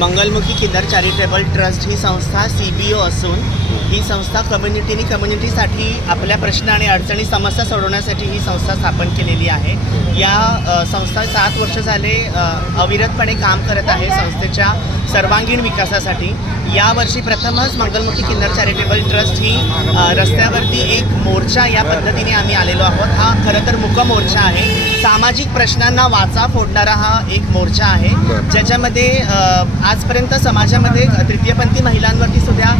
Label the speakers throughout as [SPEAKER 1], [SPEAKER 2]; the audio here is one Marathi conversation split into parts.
[SPEAKER 1] मंगलमुखी किन्नर चॅरिटेबल ट्रस्ट ही संस्था सी बी ओ असून ही संस्था कम्युनिटीनी कम्युनिटीसाठी आपल्या प्रश्न आणि अडचणी समस्या सोडवण्यासाठी ही संस्था स्थापन केलेली आहे. या संस्था सात वर्ष झाले अविरतपणे काम करत आहे. संस्थेच्या सर्वांगीण विकासासाठी. यावर्षी प्रथमच मंगलमुखी किन्नर चॅरिटेबल ट्रस्ट ही रस्त्यावरती एक मोर्चा या पद्धतीने आम्ही आलेलो आहोत. हा खरं तर मुक मोर्चा आहे. सामाजिक प्रश्नांना वाचा फोडणारा हा एक मोर्चा आहे. ज्याच्यामध्ये आजपर्यंत समाजामध्ये तृतीयपंथी महिलांवरती सुद्धा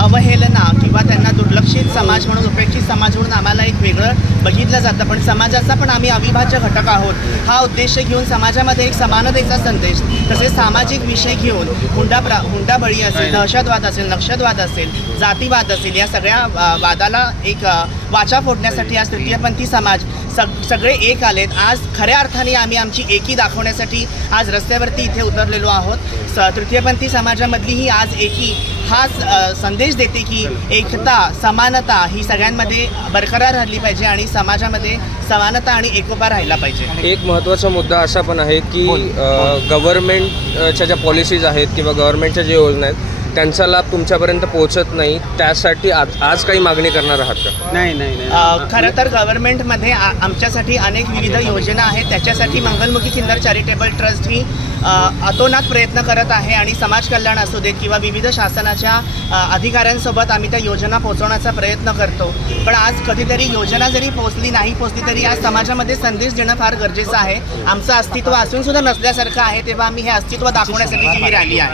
[SPEAKER 1] अवहेलना किंवा त्यांना दुर्लक्षित समाज म्हणून उपेक्षित समाज म्हणून आम्हाला एक वेगळं बघितलं जातं. पण समाजाचा पण आम्ही अविभाज्य घटक आहोत. हा उद्देश घेऊन समाजामध्ये एक समानतेचा संदेश तसेच सामाजिक विषय घेऊन हुंडा प्रा हुंडाबळी असेल दहशतवाद असेल नक्षलवाद असेल जातीवाद असेल या सगळ्या वादाला एक वाचा फोडण्यासाठी आज तृतीयपंथी समाज सग सगळे एक आलेत. आज खऱ्या अर्थाने आम्ही आमची एकी दाखवण्यासाठी आज रस्त्यावरती इथे उतरलेलो आहोत. स तृतीयपंथी समाजामधली ही आज एकी हाच संदेश देते की एकता समानता ही सगळ्यांमध्ये बरकरार राहिली पाहिजे आणि समाजामध्ये समानता आणि एकोपा राहिला पाहिजे.
[SPEAKER 2] एक महत्त्वाचा मुद्दा असा पण आहे की गव्हर्नमेंटच्या ज्या पॉलिसीज आहेत किंवा गव्हर्नमेंटच्या ज्या योजना आहेत त्यांचा लाभ तुमच्यापर्यंत पोहोचत नाही त्यासाठी आज आज काही मागणी करणार आहात का?
[SPEAKER 3] नाही नाही
[SPEAKER 1] खरं तर गव्हर्नमेंटमध्ये आ- आमच्यासाठी अनेक विविध योजना आहेत. त्याच्यासाठी मंगलमुखी किन्नर चॅरिटेबल ट्रस्ट ही अतोनात प्रयत्न करत आहे आणि समाज कल्याण असू देत किंवा विविध शासनाच्या अधिकाऱ्यांसोबत आम्ही त्या योजना पोहोचवण्याचा प्रयत्न करतो. पण आज कधीतरी योजना जरी पोचली नाही पोचली तरी आज समाजामध्ये संदेश देणं फार गरजेचं आहे. आमचं अस्तित्व असून सुद्धा नसल्यासारखं आहे तेव्हा आम्ही हे अस्तित्व दाखवण्यासाठी ही रॅली आहे.